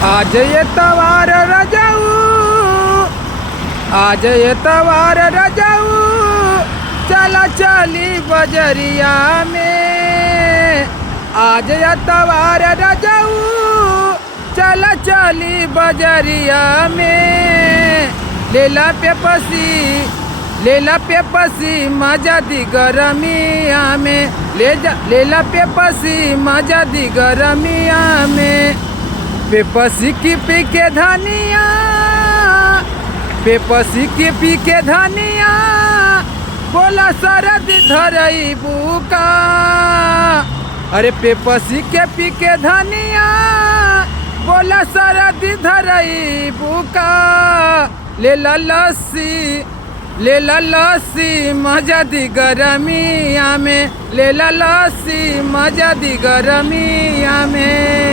आज ये तवार रजाऊ, आज ये तवार रजाऊ, चला चली बजरिया में। आज ये तवार रजाऊ, चला चली बजरिया में। लेला पे पसी मजा दी गरमिया में। लेला पे पसी मजा दी गरमिया में। पेपसी की पी के धनिया, पेपसी की पी के धनिया, बोला सरद धरई बुका। अरे पेपसी के पी के धनिया, बोला सरद धरई बुका। ले ला लस्सी मजा दी गरमिया में। ले ला लस्सी मजा दी गरमिया में।